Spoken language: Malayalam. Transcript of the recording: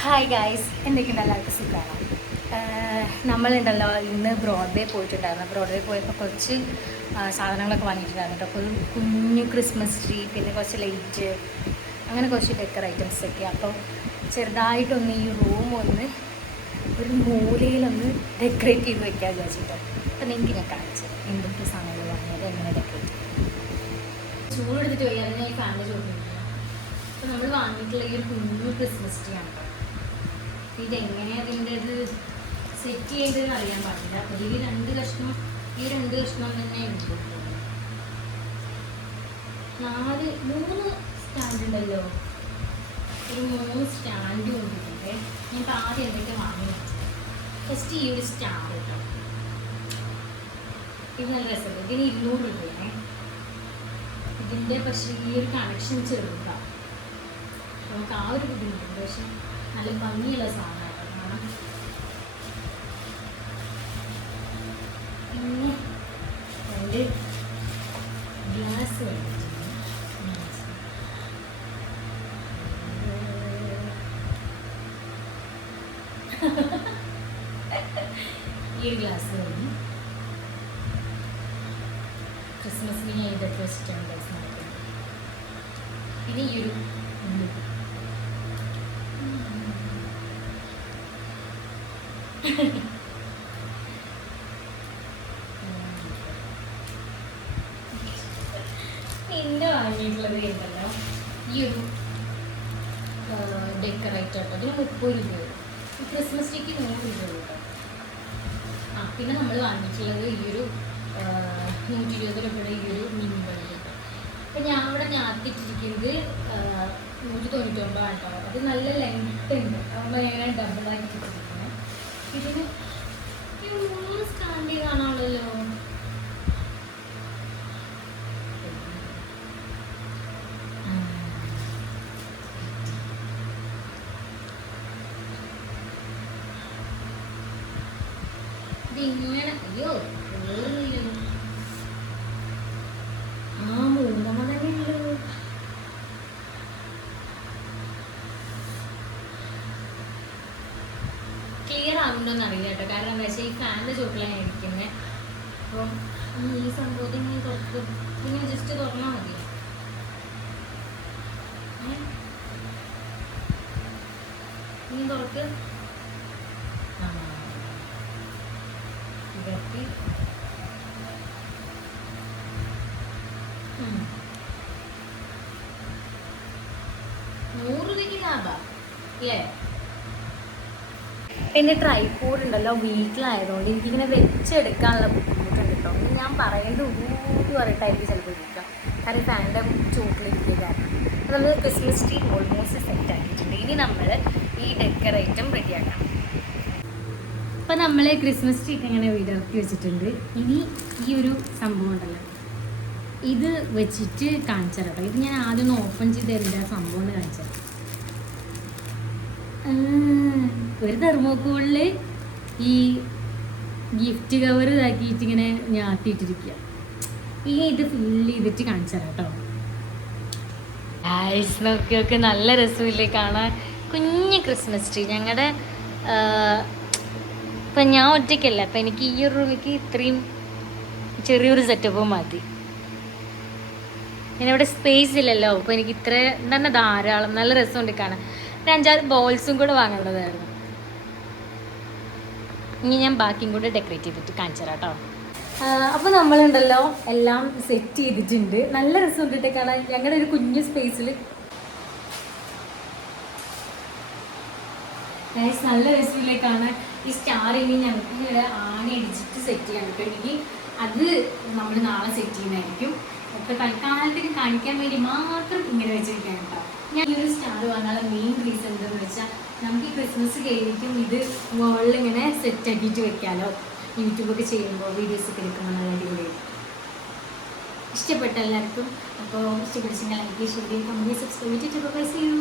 ഹായ് ഗായ്സ്, എന്തൊക്കെയുണ്ട്? എല്ലാവർക്കും സുഖമാണ്. നമ്മളുണ്ടല്ലോ ഇന്ന് ബ്രോഡ്വേ പോയിട്ടുണ്ടായിരുന്നു. ബ്രോഡ്വേ പോയപ്പോൾ കുറച്ച് സാധനങ്ങളൊക്കെ വാങ്ങിയിട്ടുണ്ടായിരുന്നു കേട്ടോ. അപ്പോൾ ഒരു കുഞ്ഞു ക്രിസ്മസ് ട്രീ, പിന്നെ കുറച്ച് ലൈറ്റ്, അങ്ങനെ കുറച്ച് ഡെക്കർ ഐറ്റംസൊക്കെ. അപ്പോൾ ചെറുതായിട്ടൊന്ന് ഈ റൂം ഒന്ന് ഒരു മൂലയിലൊന്ന് ഡെക്കറേറ്റ് ചെയ്ത് വെക്കാൻ വിചാരിച്ചിട്ടോ. അപ്പോൾ നിങ്ങൾക്ക് ഞാൻ കാണിച്ചത് എന്തൊക്കെ സാധനങ്ങൾ വാങ്ങിയത്, എങ്ങനെ ഡെക്കറേറ്റ് ചെയ്യും. ചൂടെടുത്തിട്ട് വയ്യാതെ ഞാൻ ഈ ഫാമിലി ചോദിക്കുന്നു. അപ്പോൾ നമ്മൾ വാങ്ങിയിട്ടുള്ള ഈ ഒരു കുഞ്ഞു ക്രിസ്മസ് ട്രീ ആണ്. ഇതെങ്ങനെയാണ് അതിൻ്റെ ഇത് സെറ്റ് ചെയ്തതെന്ന് അറിയാൻ പാടില്ല. അപ്പോൾ ഈ രണ്ട് കഷ്ണം തന്നെ എടുത്തു. 3 സ്റ്റാൻഡ് ഉണ്ടല്ലോ, ഒരു 3 സ്റ്റാൻഡ് കൊണ്ടിട്ടുണ്ട്. ഞാൻ ഇപ്പോൾ ആദ്യം എന്തൊക്കെ വാങ്ങി വെച്ചത്. ഫസ്റ്റ് ഈ ഒരു സ്റ്റാർ കേട്ടോ, ഇത് നല്ല രസമുണ്ട്. ഇതിന് 200 രൂപയാണ്. ഇതിൻ്റെ പക്ഷേ ഈ ഒരു കണക്ഷൻ ചെറുതാണ്, നമുക്ക് ആ ഒരു ബുദ്ധിമുട്ടുണ്ട്. പക്ഷെ നല്ല ഭംഗിയുള്ള സാധനമാണ് കാണാൻ. പിന്നെ 2 ഗ്ലാസ് വേണ്ടിയിട്ടുണ്ട്. ഈ ഒരു ഗ്ലാസ് വേണ്ടി ക്രിസ്മസിന് ഞാൻ ഇതൊക്കെ വെച്ചിട്ടുണ്ട്. പിന്നെ ഈ ഒരു പിന്നെ വാങ്ങിയിട്ടുള്ളത് ഉണ്ടല്ലോ ഈ ഒരു ഡെക്കറേറ്റ് ആട്ടോ. അതിന് 30 രൂപ, ക്രിസ്മസ് ട്രീക്ക് 100 രൂപ കേട്ടോ. പിന്നെ നമ്മൾ വാങ്ങിയിട്ടുള്ളത് ഈ ഒരു 120 രൂപയുടെ ഈ ഒരു മിനി ബൾബ് കേട്ടോ. അപ്പം ഞാൻ ഇവിടെ ഞാത്തിട്ടിരിക്കുന്നത് 199 കേട്ടോ. അത് നല്ല ലെങ്ത് ഉണ്ട്, അപ്പോൾ ഞാൻ ഡബിളാക്കി ഇട്ടിരിക്കുന്നത്. ഇതിന് ഈ 3 സ്റ്റാൻഡ് കാണാമല്ലോ. ഇതിങ്ങനെ അയ്യോ ക്ലിയർ ആകുന്നുണ്ടോന്ന് അറിയില്ല കേട്ടോ. കാരണം എന്താ വെച്ചാൽ ഈ ഫാനിൻ്റെ ചോട്ടിലാണ് ഇരിക്കുന്നത്. അപ്പം ഈ സംഭവത്തിൽ ഇങ്ങനെ തുറക്കും, ഇങ്ങനെ ജസ്റ്റ് തുറന്നാൽ മതി. ഇനി തുറക്ക് ഇതൊക്കെ 100 രൂപയ്ക്ക് ലാഭം അല്ലേ? പിന്നെ ട്രൈപോഡ് ഉണ്ടല്ലോ, വീട്ടിലായതുകൊണ്ട് എനിക്കിങ്ങനെ വെച്ചെടുക്കാനുള്ള ബുദ്ധിമുട്ടുണ്ട് കേട്ടോ. ഞാൻ പറയുന്നത് പറഞ്ഞിട്ടായിരിക്കും ചിലപ്പോൾ ഇരിക്കുക, കാരണം ഫാനിൻ്റെ ചൂട്ടിലിരിക്കുക കാരണം. അപ്പോൾ നമ്മൾ ക്രിസ്മസ് ട്രീ ഓൾമോസ്റ്റ് സെറ്റ് ആക്കിയിട്ടുണ്ട്. ഇനി നമ്മൾ ഈ ഡെക്കറേറ്റും റെഡിയാക്കാം. അപ്പോൾ നമ്മൾ ക്രിസ്മസ് ട്രീ ഒക്കെ ഇങ്ങനെ വിടർത്തി വെച്ചിട്ടുണ്ട്. ഇനി ഈ ഒരു സംഭവം ഉണ്ടല്ലോ, ഇത് വെച്ചിട്ട് കാണിച്ചു തരാം കേട്ടോ. ഇത് ഞാൻ ആദ്യം ഒന്ന് ഓപ്പൺ ചെയ്ത് തരുന്ന സംഭവം ഒന്ന് കാണിച്ചു തരാം. ഒരു തെർമോക്കോളിൽ ഈ ഗിഫ്റ്റ് കവർ ഇതാക്കിയിട്ട് ഇങ്ങനെ ഞാത്തിയിട്ടിരിക്കുക. ഇനി ഇത് ഫില്ല് ചെയ്തിട്ട് കാണിച്ചു തരാം കേട്ടോ. ഐസ് നോക്കിയൊക്കെ നല്ല രസമില്ലേ കാണാൻ. കുഞ്ഞ് ക്രിസ്മസ് ട്രീ ഞങ്ങളുടെ. ഇപ്പം ഞാൻ ഒറ്റയ്ക്കല്ല, അപ്പം എനിക്ക് ഈ ഒരു റൂമിലേക്ക് ഇത്രയും ചെറിയൊരു സെറ്റപ്പ് മതി. ഞാനിവിടെ സ്പേസ് ഇല്ലല്ലോ, അപ്പോൾ എനിക്ക് ഇത്ര തന്നെ ധാരാളം. നല്ല രസമുണ്ട് കാണാൻ. 5-6 ബോൾസും കൂടെ വാങ്ങേണ്ടതായിരുന്നു. ഇനി ഞാൻ ബാക്കിയും കൂടെ ഡെക്കറേറ്റ് ചെയ്തിട്ട് കാണിച്ചു തരാം കേട്ടോ. അപ്പോൾ നമ്മളുണ്ടല്ലോ എല്ലാം സെറ്റ് ചെയ്തിട്ടുണ്ട്. നല്ല രസമുണ്ട് കാണാൻ. ഞങ്ങളുടെ ഒരു കുഞ്ഞു സ്പേസിൽ നല്ല രസമില്ലേ കാണാൻ. ഈ സ്റ്റാർ ഇനി ഞങ്ങൾക്ക് ആണി അടിച്ചിട്ട് സെറ്റ് ചെയ്യാൻ പറ്റും. എനിക്ക് അത് നമ്മൾ നാളെ സെറ്റ് ചെയ്യുന്നതായിരിക്കും. ഒക്കെ തൽക്കാലത്തിന് കാണിക്കാൻ വേണ്ടി മാത്രം ഇങ്ങനെ വെച്ചിരിക്കാൻ കേട്ടോ. ഞാൻ ഈ ഒരു സ്റ്റാർ വാങ്ങാനുള്ള മെയിൻ റീസൺ എന്താണെന്ന് വെച്ചാൽ, നമുക്ക് ഈ ക്രിസ്മസ് കഴിഞ്ഞിട്ടും ഇത് മുകളിൽ ഇങ്ങനെ സെറ്റ് ആക്കിയിട്ട് വെക്കാമല്ലോ. യൂട്യൂബൊക്കെ ചെയ്യുമ്പോൾ വീഡിയോസൊക്കെ എടുക്കുമ്പോൾ നല്ല അടിപൊളി. ഇഷ്ടപ്പെട്ട എല്ലാവർക്കും. അപ്പോൾ ഇഷ്ടപ്പെടിച്ചെങ്കിൽ ലൈക്ക്, ഷെയർ, കമൻറ്റ്, സബ്സ്ക്രൈബ് ചെയ്തിട്ട് ചെയ്യൂ.